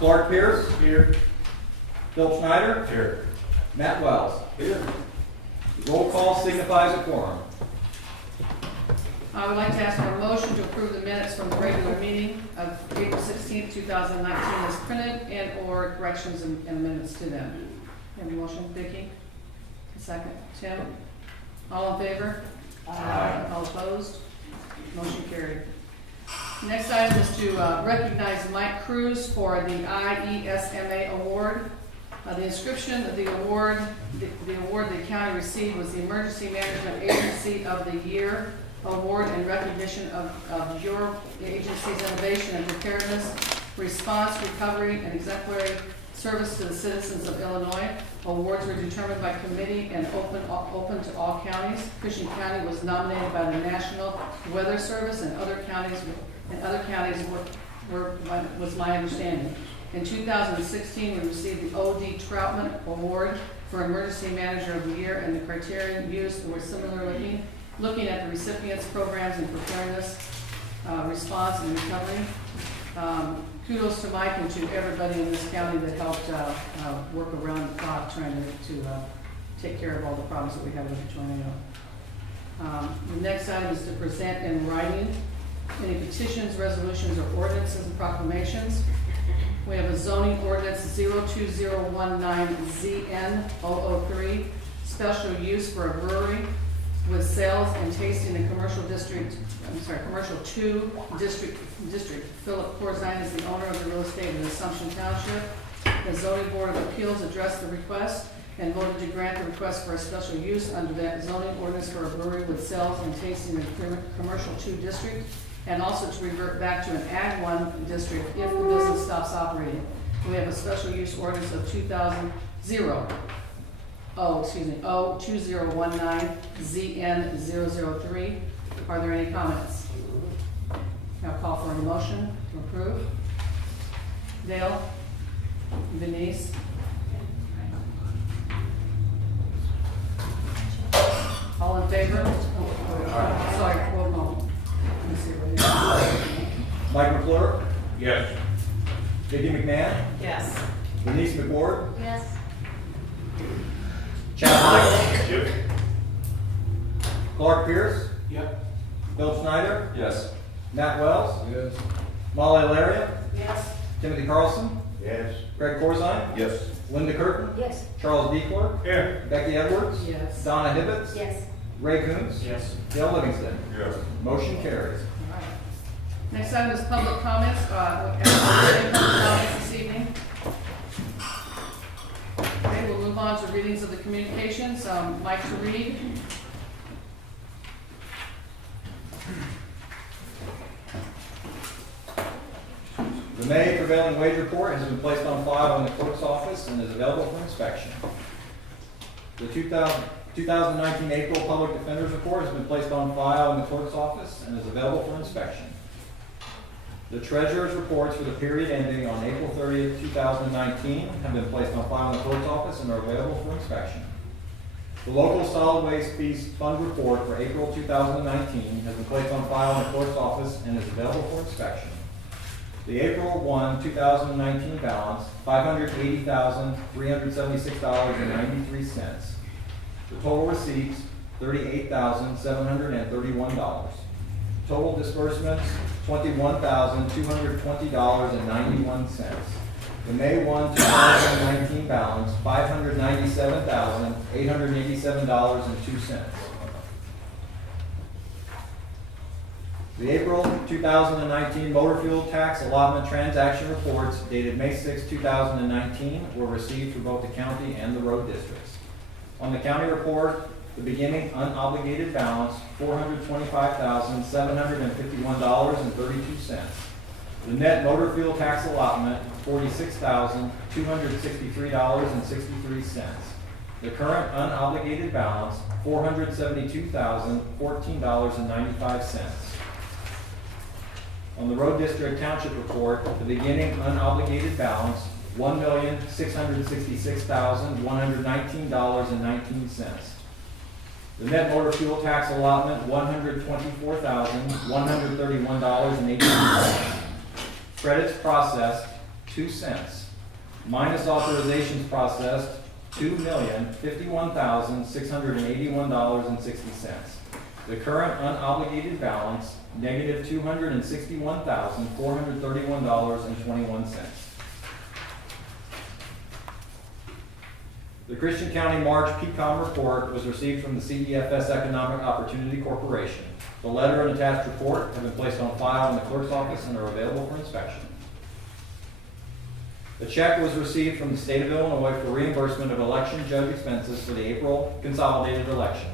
Clark Pierce. Here. Phil Schneider. Here. Matt Wells. Here. Roll call signifies a quorum. I would like to ask for a motion to approve the minutes from the regular meeting of April 16th, 2019 as printed and/or corrections and amendments to them. Have a motion, Vicki? A second. Tim? All in favor? Aye. All opposed? Motion carried. Next item is to recognize Mike Cruz for the IESMA Award. The inscription of the award, the award the county received was the Emergency Management Agency of the Year Award in recognition of your agency's innovation and preparedness, response, recovery, and exemplary service to the citizens of Illinois. Awards were determined by committee and open to all counties. Cushing County was nominated by the National Weather Service, and other counties was my understanding. In 2016, we received the O.D. Troutman Award for Emergency Manager of the Year, and the criteria used were similar looking at the recipients' programs and preparedness, response, and recovery. Kudos to Mike and to everybody in this county that helped work around the clock trying to take care of all the problems that we had with the tornado. The next item is to present in writing any petitions, resolutions, or ordinances and proclamations. We have a zoning ordinance 02019ZN003, special use for a brewery with sales and tasting in commercial commercial 2 district. Philip Corzine is the owner of the real estate in Assumption Township. The zoning board of appeals addressed the request and voted to grant the request for a special use under that zoning ordinance for a brewery with sales and tasting in commercial 2 district, and also to revert back to an Ag 1 district if the business stops operating. We have a special use ordinance of 2019ZN003. Are there any comments? I'll call for a motion to approve. Dale? Denise? All in favor? Sorry, roll call. Let me see what it is. Mike McClure. Yes. Vicki McMahon. Yes. Denise McWard. Yes. Chad Michael. Yep. Clark Pierce. Yep. Phil Schneider. Yes. Matt Wells. Yes. Molly Alaria. Yes. Timothy Carlson. Yes. Greg Corzine. Yes. Linda Curtin. Yes. Charles Declerk. Here. Becky Edwards. Yes. Donna Hibbets. Yes. Ray Coontz. Yes. Dale Livingston. Yes. Motion carries. All right. Next item is public comments. Any public comments this evening? Okay, we'll move on to readings of the communications. Mike to read. The May prevailing wage report has been placed on file in the clerk's office and is available for inspection. The 2019 April Public Defender's Report has been placed on file in the clerk's office and is available for inspection. The Treasurer's reports for the period ending on April 30th, 2019 have been placed on file in the clerk's office and are available for inspection. The Local Solid Waste Fees Fund Report for April 2019 has been placed on file in the clerk's office and is available for inspection. The April 1, 2019 balance, $580,376.93. The total receipts, $38,731. Total disbursements, $21,220.91. The May 1, 2019 balance, $597,887.02. The April 2019 motor fuel tax allotment transaction reports dated May 6, 2019 were received for both the county and the road districts. On the county report, the beginning unobligated balance, $425,751.32. The net motor fuel tax allotment, $46,263.63. The current unobligated balance, $472,014.95. On the road district township report, the beginning unobligated balance, $1,666,119.19. The net motor fuel tax allotment, $124,131.18. Credits processed, $2.02. Minus authorizations processed, $2,051,681.60. The current unobligated balance, negative $261,431.21. The Christian County March PCOM report was received from the CEFS Economic Opportunity Corporation. The letter and attached report have been placed on file in the clerk's office and are available for inspection. A check was received from the state of Illinois for reimbursement of election judge expenses for the April consolidated election.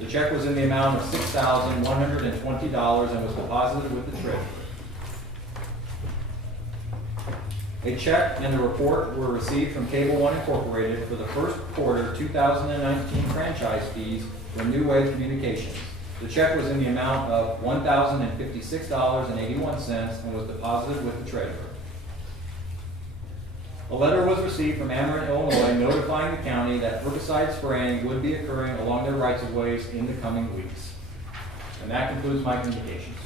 The check was in the amount of $6,120 and was deposited with the treasurer. A check and the report were received from Cable One Incorporated for the first quarter 2019 franchise fees for New Wave Communications. The check was in the amount of $1,056.81 and was deposited with the treasurer. A letter was received from Ameren, Illinois, notifying the county that herbicide spraying would be occurring along their rights-of-ways in the coming weeks. And that concludes my communications.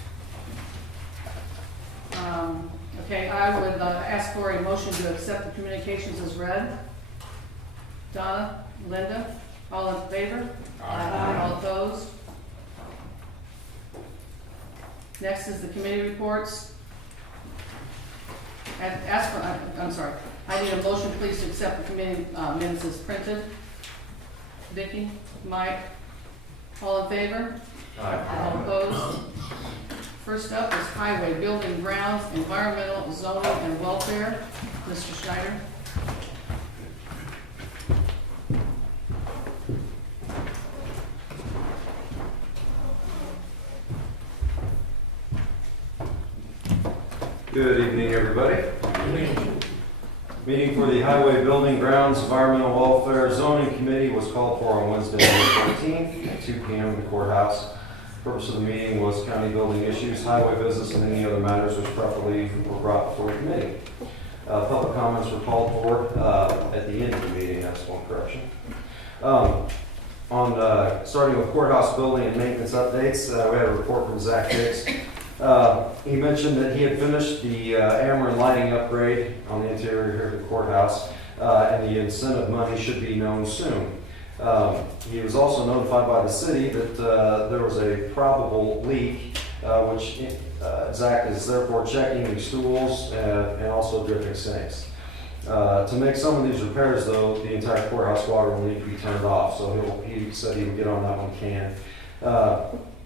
Okay, I would ask for a motion to accept the communications as read. Donna, Linda, all in favor? Aye. All opposed? Next is the committee reports. I need a motion, please, to accept the committee minutes as printed. Vicki, Mike, all in favor? Aye. All opposed? First up is Highway, Building, Grounds, Environmental, Zoning, and Welfare. Mr. Schneider. Good evening, everybody. Meeting for the Highway, Building, Grounds, Environmental Welfare, Zoning Committee was called for on Wednesday, May 14th at 2 p.m. in the courthouse. The purpose of the meeting was county building issues, highway business, and any other matters which properly were brought before the committee. Public comments were called for at the end of the meeting. That's one correction. Starting with courthouse building and maintenance updates, we had a report from Zach Hicks. He mentioned that he had finished the Ameren lighting upgrade on the interior here of the courthouse, and the incentive money should be known soon. He was also notified by the city that there was a probable leak, which Zach is therefore checking the stools and also dripping sinks. To make some of these repairs, though, the entire courthouse water will need to be turned off, so he said he would get on that when he can.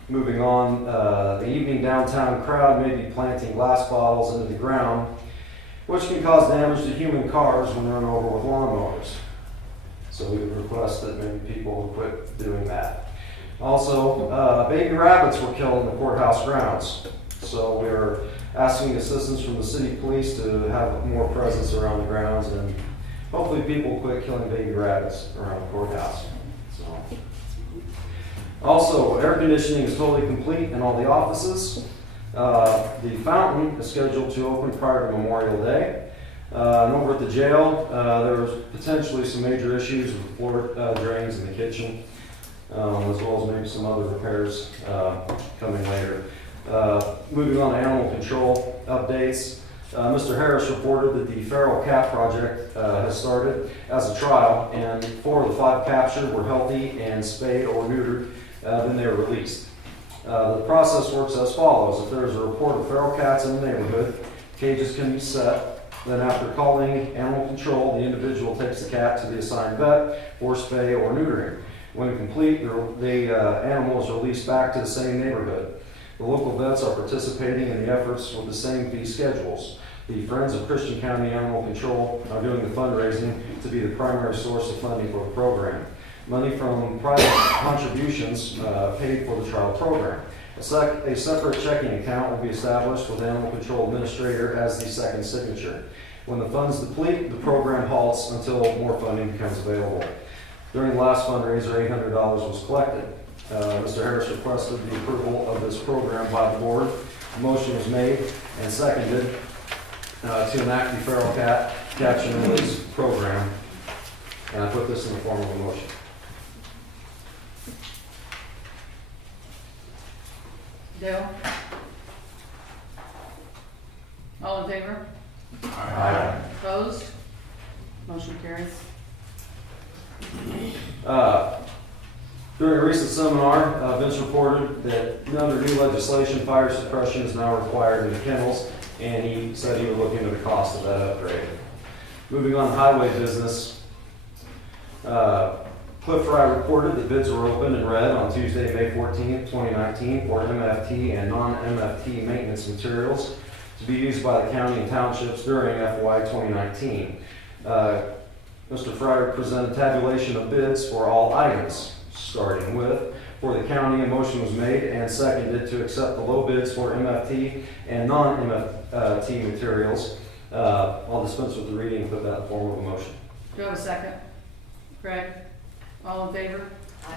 Moving on, the evening downtown crowd may be planting glass bottles into the ground, which can cause damage to human cars when run over with lawnmowers. So we would request that maybe people will quit doing that. Also, baby rabbits were killed in the courthouse grounds. So we are asking assistance from the city police to have more presence around the grounds, and hopefully people will quit killing baby rabbits around the courthouse. So. Also, air conditioning is totally complete in all the offices. The fountain is scheduled to open prior to Memorial Day. And over at the jail, there was potentially some major issues with floor drains in the kitchen, as well as maybe some other repairs coming later. Moving on to animal control updates. Mr. Harris reported that the feral cat project has started as a trial, and 4 of the 5 captured were healthy and spayed or neutered. Then they were released. The process works as follows. If there is a report of feral cats in the neighborhood, cages can be set. Then after calling animal control, the individual takes the cat to the assigned vet for spay or neutering. When complete, the animal is released back to the same neighborhood. The local vets are participating in the efforts with the same fee schedules. The Friends of Christian County Animal Control are doing the fundraising to be the primary source of funding for the program. Money from private contributions paid for the trial program. A separate checking account will be established with Animal Control Administrator as the second signature. When the funds deplete, the program halts until more funding becomes available. During the last fundraiser, $800 was collected. Mr. Harris requested the approval of this program by the board. A motion was made and seconded to enact the feral cat catch and release program. And I put this in the form of a motion. Dale? All in favor? Aye. Opposed? Motion carries. During a recent seminar, Vince reported that under new legislation, fire suppression is now required in the kennels, and he said he would look into the cost of that upgrade. Moving on to highway business, Cliff Fry reported that bids were opened and read on Tuesday, May 14th, 2019 for MFT and non-MFT maintenance materials to be used by the county and townships during FY 2019. Mr. Fryer presented tabulation of bids for all items, starting with, for the county, a motion was made and seconded to accept the low bids for MFT and non-MFT materials. I'll dispense with the reading and put that in the form of a motion. Do I have a second? Craig? All in favor?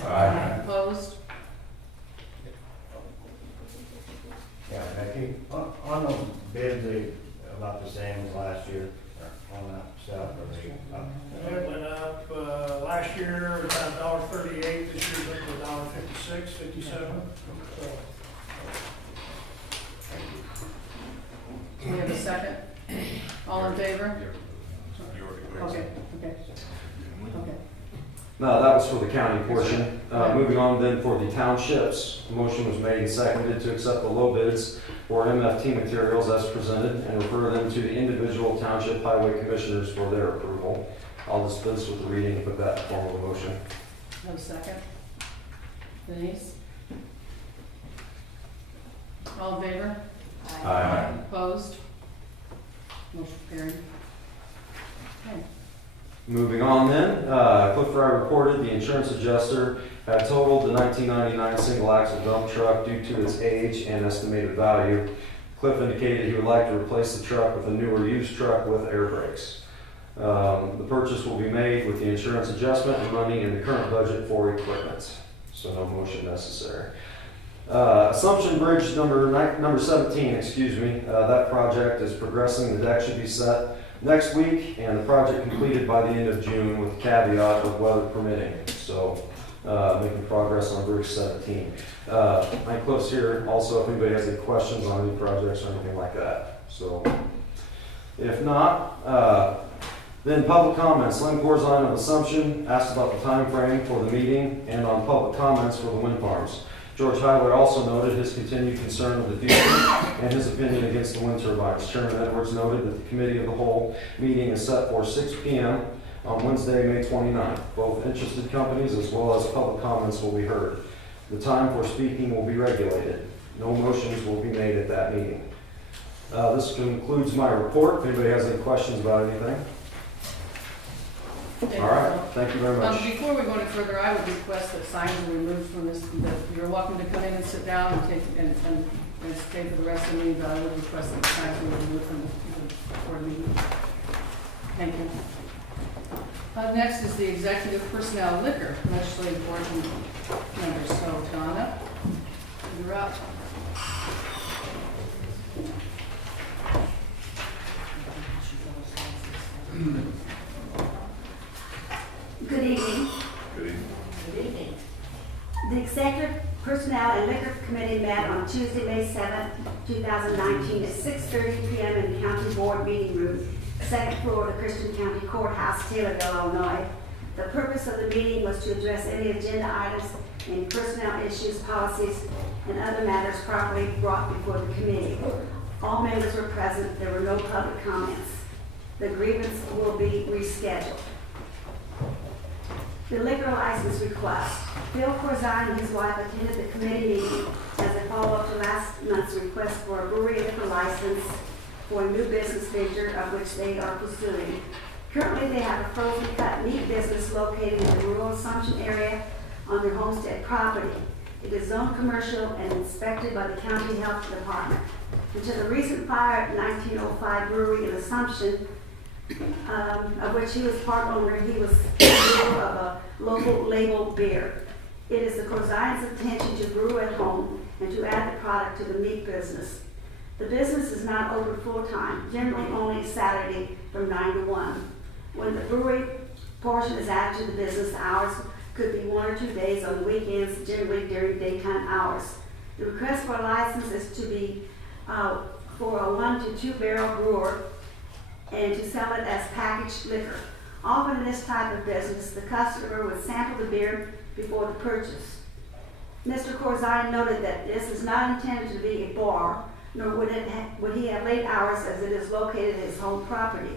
Aye. Opposed? Yeah, Becky, on those bids, they about the same as last year on that stuff, or they up? It went up, last year, it was about $1.38, this year's up to $1.56, 57. So, Do we have a second? All in favor? Okay, okay. Okay. No, that was for the county portion. Moving on then for the townships, a motion was made and seconded to accept the low bids for MFT materials as presented and refer them to the individual township highway commissioners for their approval. I'll dispense with the reading and put that in the form of a motion. Do I have a second? Denise? All in favor? Aye. Opposed? Motion carried. Okay. Moving on then, Cliff Fry reported the insurance adjuster had totaled the 1999 single axle dump truck due to its age and estimated value. Cliff indicated he would like to replace the truck with a newer used truck with air brakes. The purchase will be made with the insurance adjustment and money in the current budget for equipment, so no motion necessary. Assumption Bridge number 17, excuse me, that project is progressing. The deck should be set next week and the project completed by the end of June with caveat of weather permitting. So making progress on Bridge 17. I'm close here also if anybody has any questions on any projects or anything like that. So if not, then public comments. Lynn Corzine of Assumption asked about the time frame for the meeting and on public comments for the wind farms. George Highway also noted his continued concern of the future and his opinion against the wind turbines. Chairman Edwards noted that the Committee of the Whole meeting is set for 6 p.m. on Wednesday, May 29th. Both interested companies as well as public comments will be heard. The time for speaking will be regulated. No motions will be made at that meeting. This concludes my report. If anybody has any questions about anything. Okay. All right, thank you very much. Before we go any further, I would request that signs are removed from this, that you're welcome to come in and sit down and take, and stay for the rest of the meeting, but I would request that the signs be removed from the meeting. Thank you. Next is the Executive Personnel Liquor Legislative Board members. So, Donna, you're up. Good evening. Good evening. Good evening. The Executive Personnel and Liquor Committee met on Tuesday, May 7th, 2019 at 6:30 p.m. in the County Board Meeting Room, second floor of the Christian County Courthouse, Taylorville, Illinois. The purpose of the meeting was to address any agenda items, any personnel issues, policies, and other matters properly brought before the committee. All members were present. There were no public comments. The grievance will be rescheduled. The liquor license request. Phil Corzine and his wife attended the committee meeting as a follow-up to last month's request for a brewery liquor license for a new business venture of which they are pursuing. Currently, they have a frozen cut meat business located in the rural Assumption area on their homestead property. It is zoned commercial and inspected by the county health department. Until the recent fire at 1905 Brewery in Assumption, of which he was part owner, he was owner of a local label beer. It is the Corzine's intention to brew at home and to add the product to the meat business. The business is not open full-time, generally only Saturday from 9 to 1. When the brewery portion is added to the business, the hours could be 1 or 2 days on weekends, generally during daytime hours. The request for a license is to be for a 1 to 2 barrel brewer and to sell it as packaged liquor. Often in this type of business, the customer would sample the beer before the purchase. Mr. Corzine noted that this is not intended to be a bar, nor would he have late hours as it is located at his home property.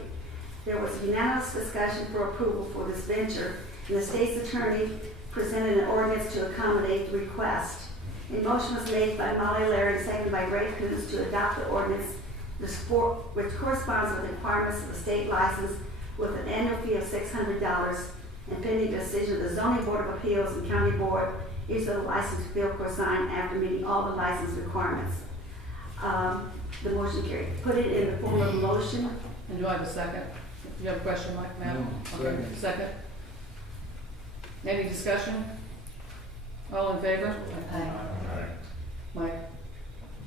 There was unanimous discussion for approval for this venture, and the state's attorney presented an ordinance to accommodate the request. A motion was made by Molly Larry and seconded by Ray Coons to adopt the ordinance, which corresponds with the requirements of the state license with an annual fee of $600 and pending decision of the Zoning Board of Appeals and County Board issue the license to Phil Corzine after meeting all the license requirements. The motion carried. Put it in the form of a motion. And do I have a second? You have a question, Mike, Matt? No, Okay, second. Any discussion? All in favor? Mike?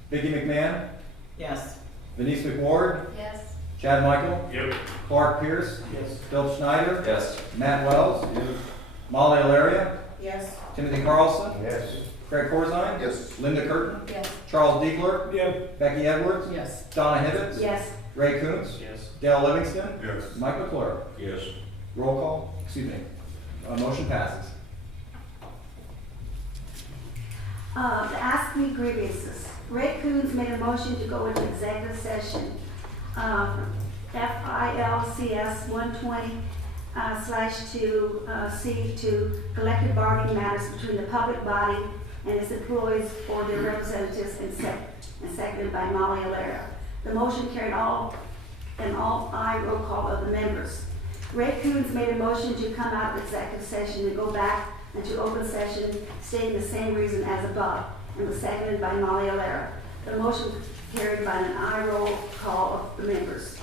Vicky McMahon, Yes. Denise McWard, Yes. Chad Michael, Yep. Clark Pierce, Yes. Bill Schneider, Yes. Matt Wells, Molly Alaria, Yes. Timothy Carlson, Yes. Craig Corzine, Yes. Linda Curtin, Yes. Charles Diegler, Yep. Becky Edwards, Yes. Donna Hibbitts, Yes. Ray Coons, Yes. Dale Livingston, Yes. Mike McClure. Yes. Roll call, excuse me. Motion passes. To ask me grievances. Ray Coons made a motion to go into executive session. FILCS 120 /2 to collective bargaining matters between the public body and its employees or their representatives and seconded by Molly Alaria. The motion carried all aye roll call of the members. Ray Coons made a motion to come out of executive session and go back into open session, stating the same reason as above, and was seconded by Molly Alaria. The motion carried by an aye roll call of the members.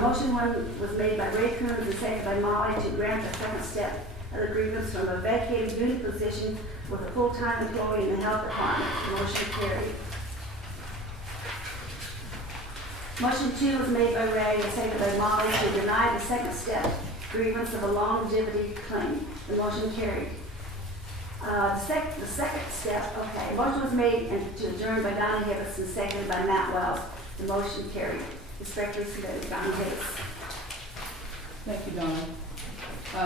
Motion one was made by Ray Coons and seconded by Molly to grant the second step of the grievance from a vacated duty position with a full-time employee in the health department. The motion carried. Motion two was made by Ray and seconded by Molly to deny the second step grievance of a longevity claim. The motion carried. The second step, okay, motion was made and to adjourn by Donna Hibbitts and seconded by Matt Wells. The motion carried. Respectfully submitted, Donna Hibbitts. Thank you, Donna.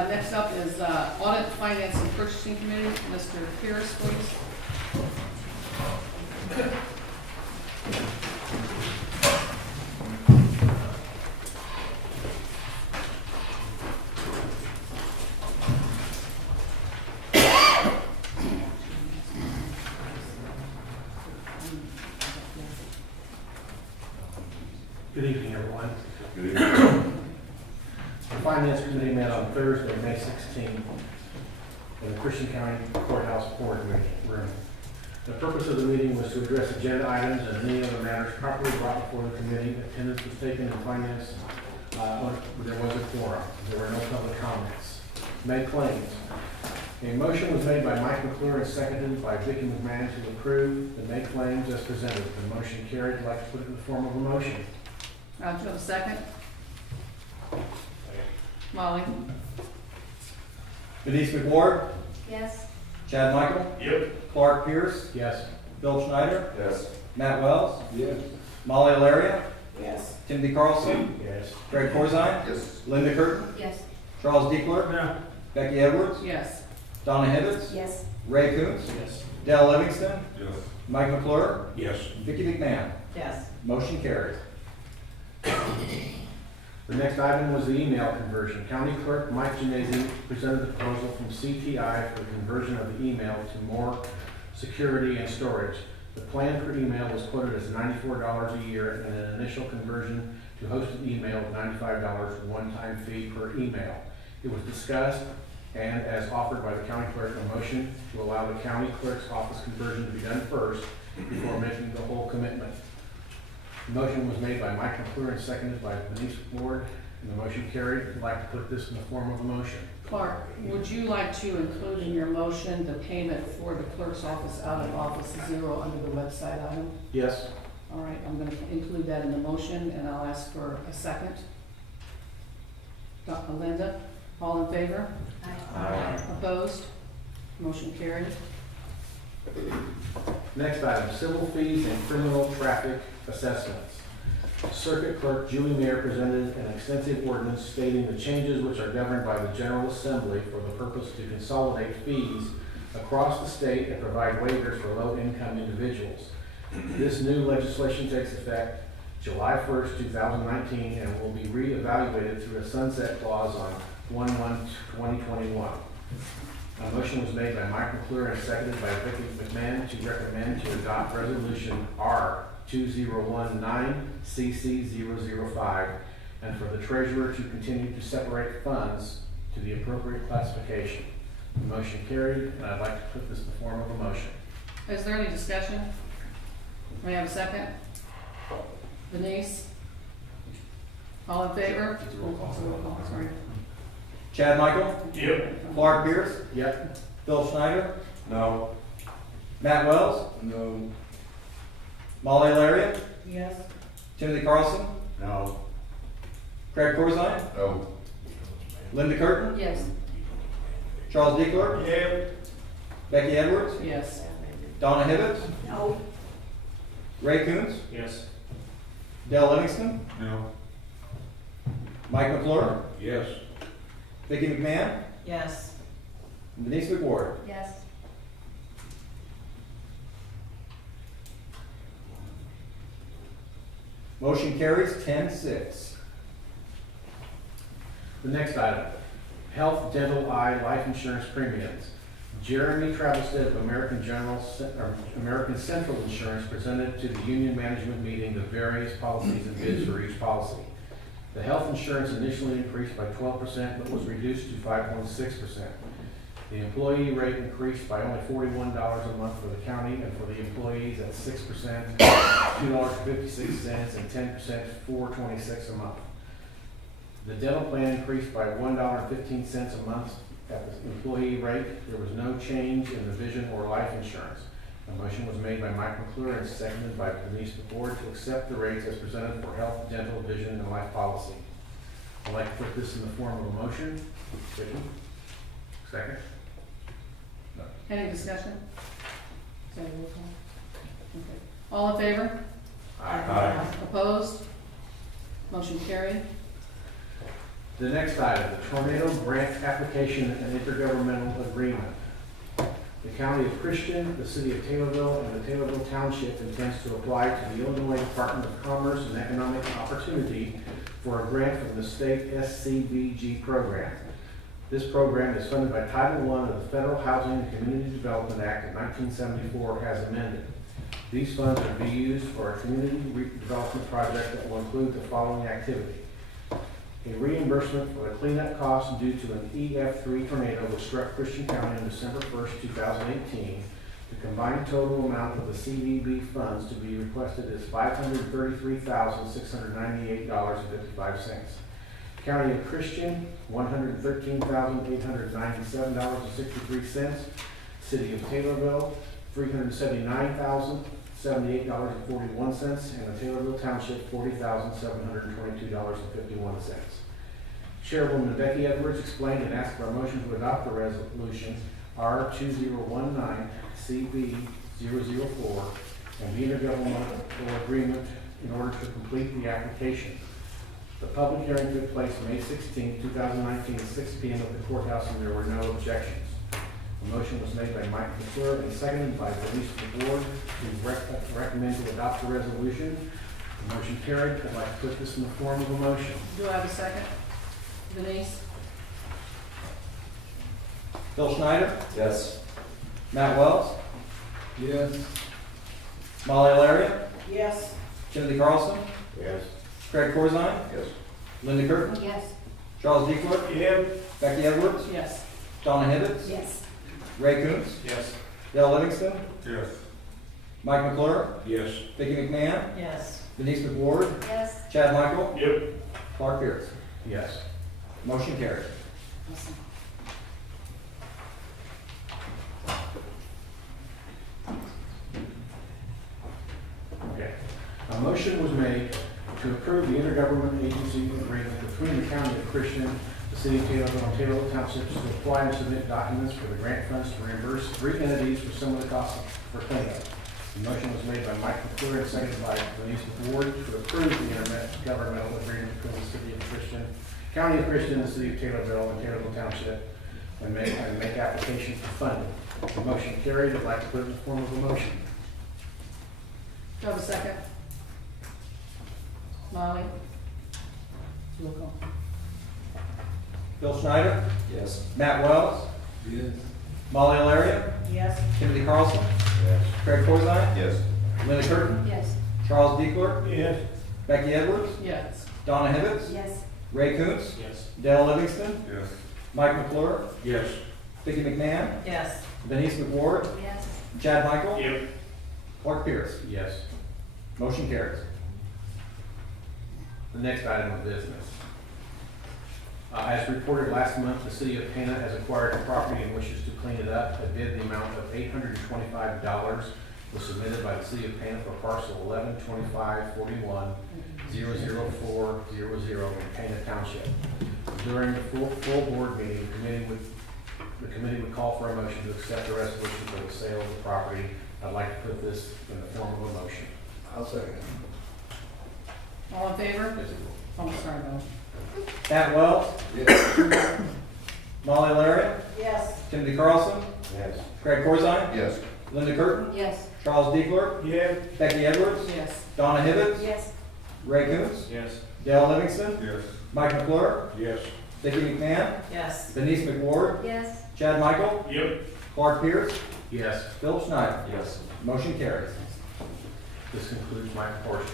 Next up is Audit, Finance, and Purchasing Committee. Mr. Pierce, please. Good evening, everyone. Good evening. The Finance Committee met on Thursday, May 16th, in the Christian County Courthouse Board room. The purpose of the meeting was to address agenda items and any other matters properly brought before the committee. Attendance was taken in finance. There was a quorum. There were no public comments. Made claims. A motion was made by Mike McClure and seconded by Vicky McMahon to approve the May claims as presented. The motion carried. I'd like to put it in the form of a motion. Do you have a second? Molly? Denise McWard, Yes. Chad Michael, Yep. Clark Pierce, Yes. Bill Schneider, Yes. Matt Wells, Yes. Molly Alaria, Yes. Timothy Carlson, Yes. Craig Corzine, Yes. Linda Curtin, Yes. Charles Diegler, Yeah. Becky Edwards, Yes. Donna Hibbitts, Yes. Ray Coons, Yes. Dale Livingston, Yes. Mike McClure, Yes. Vicky McMahon. Yes. Motion carried. The next item was the email conversion. County Clerk Mike Genesi presented the proposal from CTI for the conversion of the email to more security and storage. The plan for email was quoted as $94 a year and an initial conversion to hosted email of $95 one-time fee per email. It was discussed and as offered by the county clerk, a motion to allow the county clerk's office conversion to be done first before making the whole commitment. The motion was made by Mike McClure and seconded by Denise Ward, and the motion carried. I'd like to put this in the form of a motion. Clark, would you like to include in your motion the payment for the clerk's office out of Office Zero under the website item? Yes? All right, I'm going to include that in the motion, and I'll ask for a second. Linda, all in favor? Aye. Opposed? Motion carried. Next item, civil fees and criminal traffic assessments. Circuit Clerk Julie Mayer presented an extensive ordinance stating the changes which are governed by the General Assembly for the purpose to consolidate fees across the state and provide waivers for low-income individuals. This new legislation takes effect July 1st, 2019, and will be reevaluated through a sunset clause on 1/1/2021. A motion was made by Mike McClure and seconded by Vicki McMahon to recommend to adopt Resolution R 2019-CC005, and for the treasurer to continue to separate funds to the appropriate classification. The motion carried, and I'd like to put this in the form of a motion. Is there any discussion? May I have a second? Denise? All in favor? It's a roll call. Sorry. Chad Michael, Yep. Clark Pierce, Yep. Phil Schneider, No. Matt Wells, No. Molly Alaria, Yes. Timothy Carlson, No. Craig Corzine, No. Linda Curtin, Yes. Charles D. Clark, Yep. Becky Edwards, Yes. Donna Hibbett, No. Ray Coons, Yes. Dell Livingston, No. Mike McClure, Yes. Vicki McMahon, Yes. and Denise McWard. Yes. Motion carries 10-6. The next item, health, dental, eye, life insurance premiums. Jeremy Travelstead of American Central Insurance presented to the union management meeting the various policies and bids for each policy. The health insurance initially increased by 12% but was reduced to 5.6%. The employee rate increased by only $41 a month for the county, and for the employees at 6%, $2.56, and 10%, $4.26 a month. The dental plan increased by $1.15 a month at the employee rate. There was no change in the vision or life insurance. A motion was made by Mike McClure and seconded by Denise McWard to accept the rates as presented for health, dental, vision, and life policy. I'd like to put this in the form of a motion. Vicki? Second? Any discussion? Say roll call. Okay. All in favor? Aye. Opposed? Motion carried. The next item, the Tornado Grant Application and Intergovernmental Agreement. The County of Christian, the City of Taylorville, and the Taylorville Township intends to apply to the Illinois Department of Commerce and Economic Opportunity for a grant from the state SCBG program. This program is funded by Title I of the Federal Housing and Community Development Act of 1974 as amended. These funds are to be used for a community redevelopment project that will include the following activity: a reimbursement for the cleanup costs due to an EF3 tornado which struck Christian County on December 1st, 2018. The combined total amount of the CDB funds to be requested is $533,698.55. County of Christian, $113,897.63. City of Taylorville, $379,078.41, and the Taylorville Township, $40,722.51. Chairwoman Becky Edwards explained and asked for a motion to adopt the resolution R 2019-CB004 and the intergovernmental agreement in order to complete the application. The public hearing took place May 16, 2019 at 6 p.m. at the courthouse, and there were no objections. The motion was made by Mike McClure and seconded by Denise McWard to recommend to adopt the resolution. The motion carried. I'd like to put this in the form of a motion. Do I have a second? Denise? Phil Schneider, Yes. Matt Wells, Yes. Molly Alaria, Yes. Timothy Carlson, Yes. Craig Corzine, Yes. Linda Curtin, Yes. Charles D. Clark, Yep. Becky Edwards, Yes. Donna Hibbett, Yes. Ray Coons, Yes. Dell Livingston, Yes. Mike McClure, Yes. Vicki McMahon, Yes. Denise McWard, Yes. Chad Michael, Yep. Clark Pierce. Yes. Motion carried. Awesome. Okay. A motion was made to approve the intergovernmental agency agreement between the County of Christian, the City of Taylorville, and Taylorville Township to apply and submit documents for the grant funds to reimburse 3 entities for some of the costs for cleanup. The motion was made by Mike McClure and seconded by Denise Ward to approve the intergovernmental agreement between the city of Christian, county of Christian, the city of Taylorville, and Taylorville Township, and make application for funding. The motion carried. I'd like to put it in the form of a motion. Do I have a second? Molly? Roll call. Bill Schneider, Yes. Matt Wells, Yes. Molly Alaria, Yes. Timothy Carlson, Yes. Craig Forsythe, Yes. Linda Curtin, Yes. Charles Diekler, Yes. Becky Edwards, Yes. Donna Hibbitts, Yes. Ray Coontz, Yes. Dale Livingston, Yes. Mike McClure, Yes. Vicki McMahon, Yes. Denise McWard, Yes. Chad Michael, Yep. Clark Pierce. Yes. Motion carries. The next item of business. As reported last month, the city of Pana has acquired a property and wishes to clean it up. A bid in the amount of $825 was submitted by the city of Pana for parcel 112541-00400 in Pana Township. During the full board meeting, the committee would call for a motion to accept the resolution for the sale of the property. I'd like to put this in the form of a motion. I'll second. All in favor? Is it- Oh, sorry, no. Matt Wells, Yes. Molly Alaria, Yes. Timothy Carlson, Yes. Craig Forsythe, Yes. Linda Curtin, Yes. Charles Diekler, Yeah. Becky Edwards, Yes. Donna Hibbitts, Yes. Ray Coontz, Yes. Dale Livingston, Yes. Mike McClure, Yes. Vicki McMahon, Yes. Denise McWard, Yes. Chad Michael, Yep. Clark Pierce, Yes. Bill Schneider. Yes. Motion carries. This concludes my portion.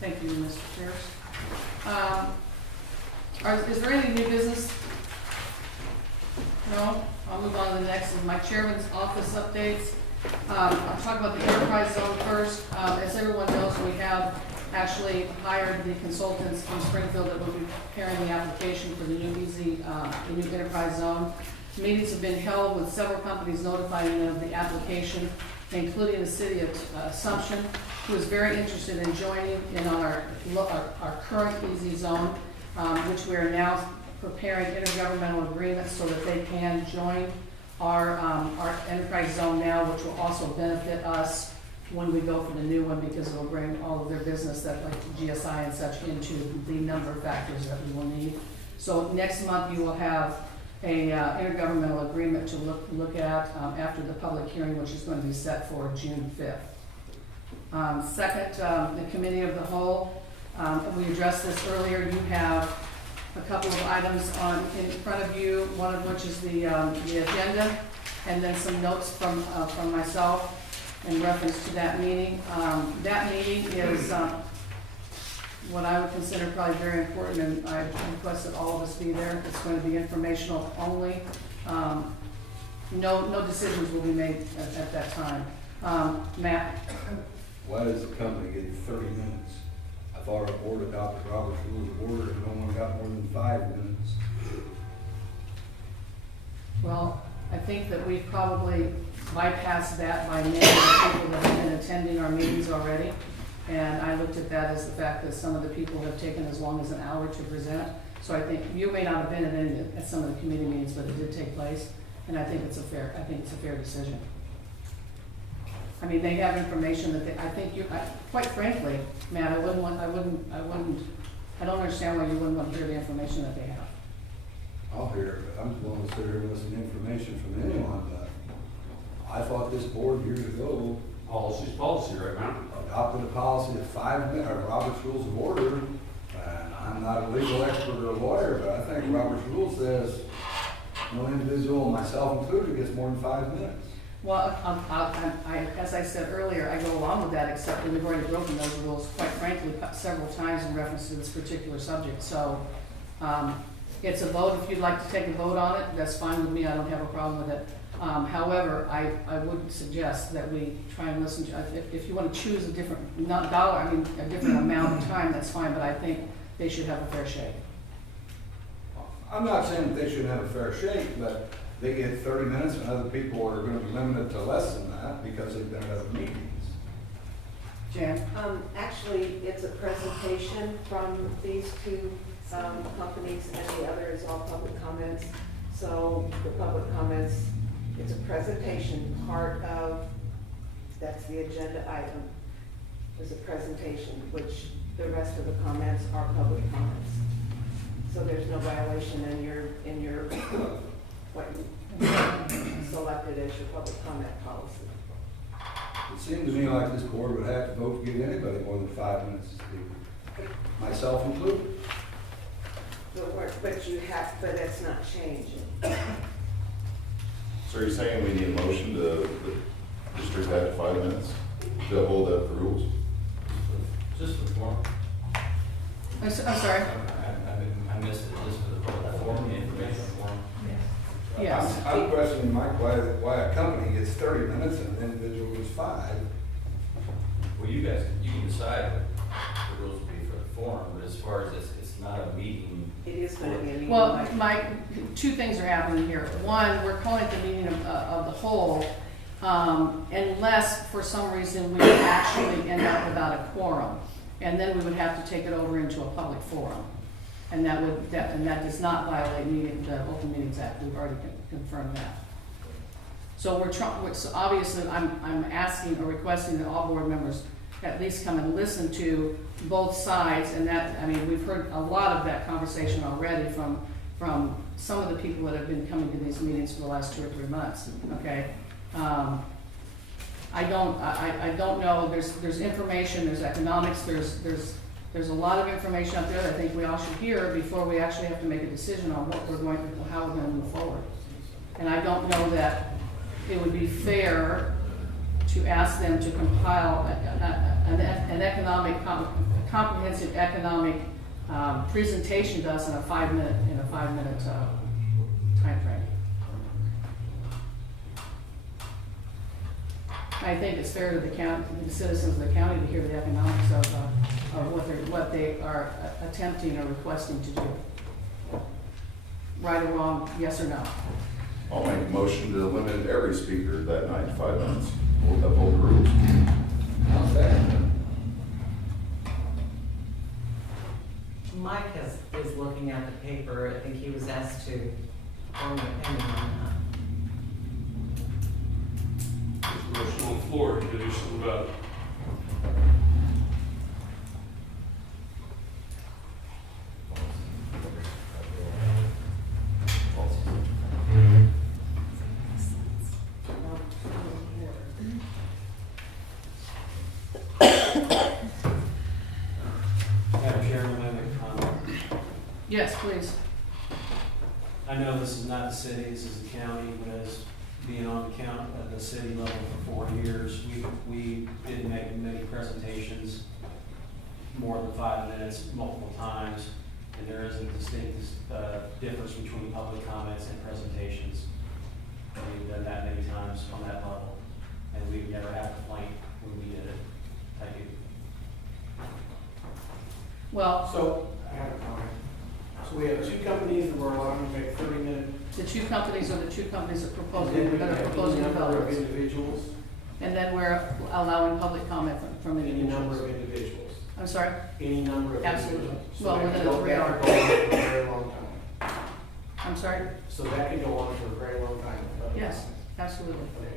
Thank you, Mr. Pierce. Is there any new business? No? I'll move on to the next, is my chairman's office updates. I'll talk about the enterprise zone first. As everyone knows, we have actually hired the consultants from Springfield that will be preparing the application for the new the new enterprise zone. Meetings have been held with several companies notifying them of the application, including the city of Assumption, who is very interested in joining in on our current EZ zone, which we are now preparing intergovernmental agreements so that they can join our enterprise zone now, which will also benefit us when we go for the new one, because it will bring all of their business, that like GSI and such, into the number of factors that we will need. So next month you will have a intergovernmental agreement to look at after the public hearing, which is going to be set for June 5th. Second, the committee of the whole, we addressed this earlier. You have a couple of items in front of you, one of which is the agenda, and then some notes from myself in reference to that meeting. That meeting is what I would consider probably very important, and I request that all of us be there. It's going to be informational only. No decisions will be made at that time. Matt? Why does the company get 30 minutes? I thought our board adopted Robert's Rules of Order and no one got more than 5 minutes. Well, I think that we've probably bypassed that by many of the people that have been attending our meetings already. And I looked at that as the fact that some of the people have taken as long as an hour to present. So I think you may not have been at some of the committee meetings, but it did take place. And I think it's a fair decision. I mean, they have information that quite frankly, Matt, I don't understand why you wouldn't want to hear the information that they have. I'll hear it, but I'm just willing to sit here and listen to information from anyone, but I thought this board years ago Policy's policy right now. adopted a policy of 5 minutes, or Robert's Rules of Order. And I'm not a legal expert or a lawyer, but I think Robert's Rule says no individual, myself included, gets more than 5 minutes. Well, as I said earlier, I go along with that, except that we've already broken those rules, quite frankly, several times in reference to this particular subject. So it's a vote. If you'd like to take a vote on it, that's fine with me. I don't have a problem with it. However, I would suggest that we try and listen to, if you want to choose a different, a different amount of time, that's fine, but I think they should have a fair shake. I'm not saying that they shouldn't have a fair shake, but they get 30 minutes and other people are going to be limited to less than that because they've been at other meetings. Jan? Actually, it's a presentation from these two companies, and the other is all public comments. So the public comments, it's a presentation part of That's the agenda item, is a presentation, which the rest of the comments are public comments. So there's no violation in your, what you selected as your public comment policy. It seemed to me like this board would have to vote to give anybody more than 5 minutes to speak, myself included. But that's not changing. So you're saying we need a motion to, the district have 5 minutes to hold up the rules? Just the form. I'm sorry? I missed it, just for the form, the information form. Yes. I'm questioning, Mike, why a company gets 30 minutes and an individual gets 5. Well, you guys, you can decide what the rules will be for the form, but as far as it's not a meeting. It is going to be a meeting. Well, Mike, two things are happening here. One, we're calling it the meeting of the whole, unless for some reason we would actually end up without a quorum. And then we would have to take it over into a public forum. And that does not violate the Open Meetings Act. We've already confirmed that. So so obviously I'm asking or requesting that all board members at least come and listen to both sides, and that, I mean, we've heard a lot of that conversation already from some of the people that have been coming to these meetings for the last 2 or 3 months, okay? I don't know, there's information, there's economics, there's a lot of information out there that I think we all should hear before we actually have to make a decision on how we're going to move forward. And I don't know that it would be fair to ask them to compile an comprehensive economic presentation to us in a 5 minute time frame. I think it's fair to the citizens of the county to hear the economics of what they are attempting or requesting to do. Right or wrong, yes or no? I'll make a motion to limit every speaker that night to 5 minutes. Hold up all the rules. I'll second Mike is looking at the paper. I think he was asked to form an opinion on There's a motion on the floor, you can do something about it. Madam Chairman, I make a comment. Yes, please. I know this is not the city, this is the county, but as being on the count at the city level for 4 years, we did make many presentations, more than 5 minutes, multiple times, and there is a distinct difference between public comments and presentations. We've done that many times on that level, and we've never had a complaint when we did it. Thank you. Well, So, I have a comment. So we have 2 companies that were allowing to make 30-minute. the 2 companies are the 2 companies that And proposing, then we that are have proposing any number of developers. individuals, And then we're allowing public comment from any number individuals. of individuals, I'm sorry? any number of Absolutely. individuals. So Well, that within could a go 3 back hour and forth for a very long time. I'm sorry? So that could go on for a very long time. Yes, absolutely. Okay.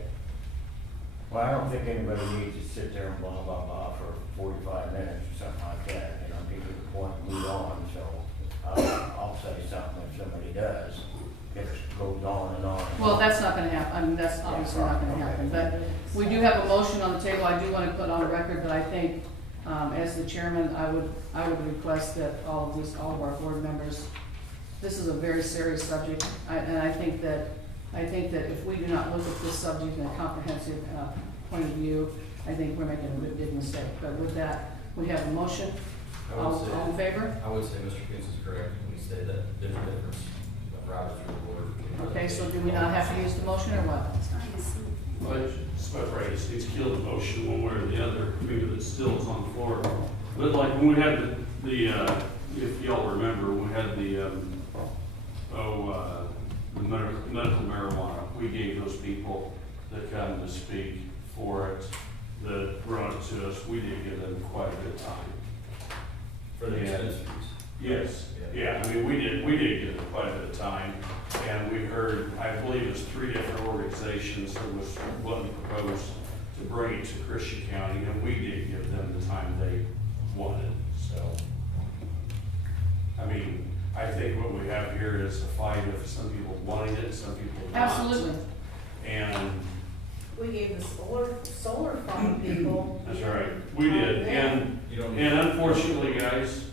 Well, I don't think anybody needs to sit there and blah, blah, blah for 45 minutes or something like that, you know, get to the point and move on, so I'll say something if somebody does, if it goes on and on. Well, that's not gonna happen, I mean, that's obviously not gonna happen, but we do have a motion on the table. I do wanna put on the record that I think, as the chairman, I would request that all of our board members, this is a very serious subject, and I think that if we do not look at this subject in a comprehensive, point of view, I think we're making a big mistake. But with that, we have a motion. I would All say- in favor? I would say Mr. Pitts is correct when he said that there's a difference of Robert's rule board. Okay, so do we not have to use the motion or what? Well, it's about right, it's killed the motion one way or the other, because it still is on the floor. But like when we had the if y'all remember, we had the medical marijuana, we gave those people that come to speak for it, that brought it to us, we did give them quite a bit of time. For the dispensaries. Yes, yeah, I mean, we did give them quite a bit of time, and we heard, I believe it was 3 different organizations that was what we proposed to bring it to Christian County, and we did give them the time they wanted, so. I mean, I think what we have here is a fight of some people wanting it, some people not. Absolutely. And We gave the solar farm people. that's right, we did, and unfortunately, guys,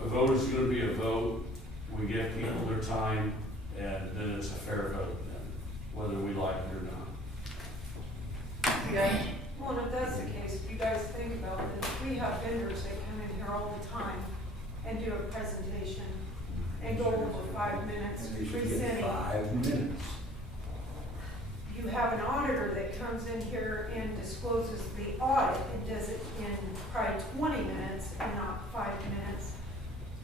a vote is gonna be a vote. We give people their time, and then it's a fair vote, then, whether we like it or not. Yeah. Well, if that's the case, if you guys think about it, we have vendors that come in here all the time and do a presentation and go over 5 minutes You should get presenting. 5 minutes. You have an auditor that comes in here and discloses the audit and does it in probably 20 minutes and not 5 minutes.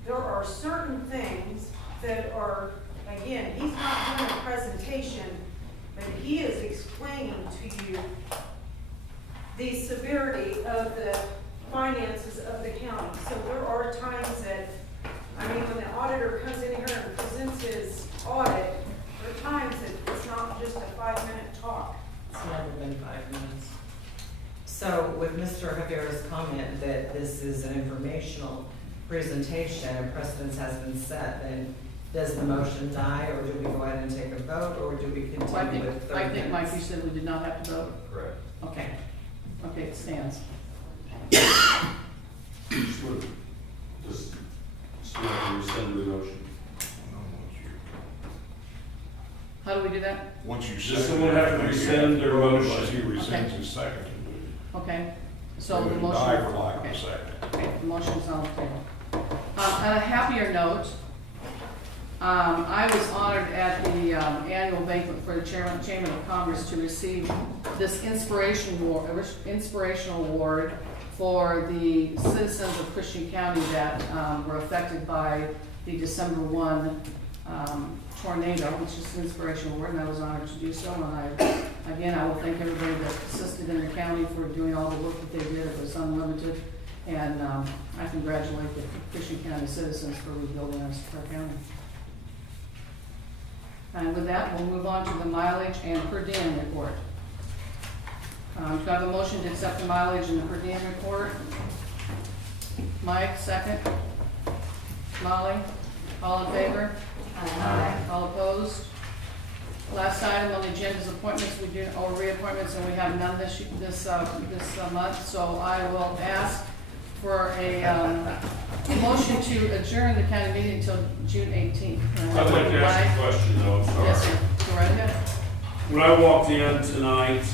There are certain things that are, again, he's not doing a presentation, but he is explaining to you the severity of the finances of the county. So there are times that, I mean, when the auditor comes in here and presents his audit, there are times that it's not just a 5-minute talk. It's never been 5 minutes. So with Mr. Javier's comment that this is an informational presentation and precedence has been set, then does the motion die, or do we go ahead and take a vote, or do we Well, I continue with 30 think, minutes? Mike, you said we did not have to vote. Correct. Okay. Okay, it stands. Just rescind the motion. How do we do that? Once you Just second someone it, have to you rescind their motion. Unless he rescinds Okay. his second. Okay, so the It would motion. die for lack of okay. a second. Okay, the motion's on the table. On a happier note, I was honored at the annual banquet for the Chamber of Commerce to receive this inspirational award for the citizens of Christian County that were affected by the December 1 tornado, which is an inspirational award, and I was honored to do so. And I will thank everybody that assisted in the county for doing all the work that they did. It was unlimited. And I congratulate the Christian County citizens for rebuilding our county. And with that, we'll move on to the mileage and per diem report. Do I have a motion to accept the mileage and the per diem report? Mike, second. Molly, all in favor? Aye. All opposed? Last item on the agenda is appointments. We do, or reappointments, and we have none this month. So I will ask for a motion to adjourn the county meeting until June 18th. I'd like to ask a question though, I'm sorry. Yes, sir. Go right ahead. When I walked in tonight,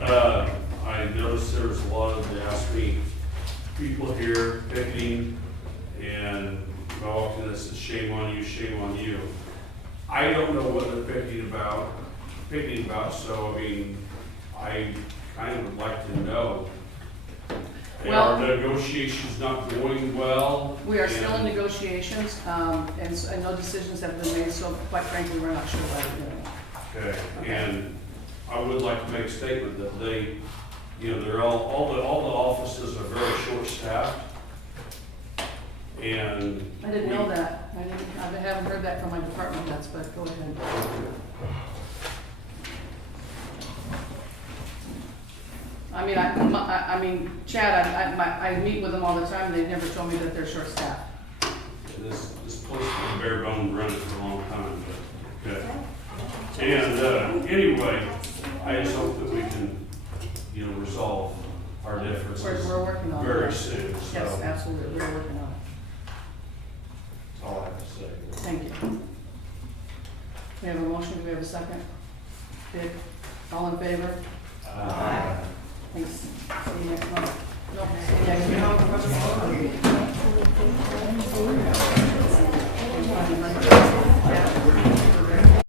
I noticed there was a lot of, they asked me, people here picketing, and when I walked in, I said, shame on you, shame on you. I don't know what they're picketing about, so I mean, I kind of would like to know. Are the negotiations not going well? We are still in negotiations, and no decisions have been made, so quite frankly, we're not sure what we're doing. Okay, and I would like to make a statement that they, they're all the offices are very short-staffed. And I didn't know that. I haven't heard that from my department heads, but go ahead. I mean, Chad, I meet with them all the time, and they've never told me that they're short-staffed. this place has been bare bone running for a long time, but, okay. And, anyway, I just hope that we can, resolve our differences We're working on it. very soon, so. Yes, absolutely, we're working on it. That's all I have to say. Thank you. We have a motion, do we have a second? Dick, all in favor? Aye. Thanks. See you next month.